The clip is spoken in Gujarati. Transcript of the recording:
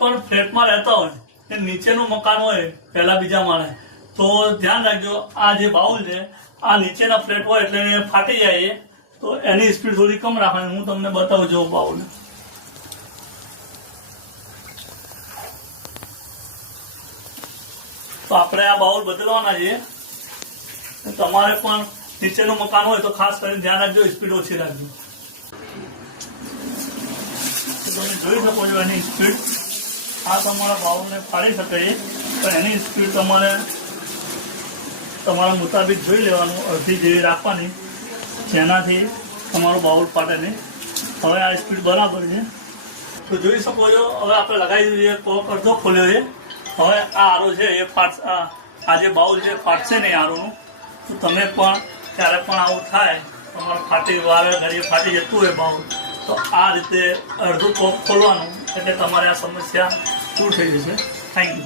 પણ ફ્લેટમાં રહેતા હોય એ નીચેનું મકાન હોય પહેલા બીજા માળે તો ધ્યાન રાખજો આ જે બાઉલ છે આ નીચેના ફ્લેટ હોય એટલે એ ફાટી જાય તો એની સ્પીડ થોડી કમ રાખવાની. હું તમને બતાવું છું બાઉલ. તો આપણે આ બાઉલ બદલવાના છે. તમારે પણ નીચેનું મકાન હોય તો ખાસ કરીને ધ્યાન રાખજો, સ્પીડ ઓછી રાખજો. તમે જોઈ શકો છો એની સ્પીડ. આ તમારા બાઉલને ફાડી શકે છે પણ એની સ્પીડ તમારે તમારા મુતાબિક જોઈ લેવાનું, અડધી જેવી રાખવાની જેનાથી તમારું બાઉલ ફાટે નહીં. હવે આ સ્પીડ બરાબર છે તો જોઈ શકો છો. હવે આપણે લગાવી દીધું છે, કોક અડધો ખોલ્યો છે. હવે આ આરો છે એ આ જે બાઉલ છે ફાટશે નહીં આરોનું. તો તમે પણ ત્યારે પણ આવું થાય તમારે ફાટી વારે ઘડીએ ફાટી જતું હોય બાઉલ તો આ રીતે અડધું કોક ખોલવાનું એટલે તમારે આ સમસ્યા દૂર થઈ જશે. Thank you.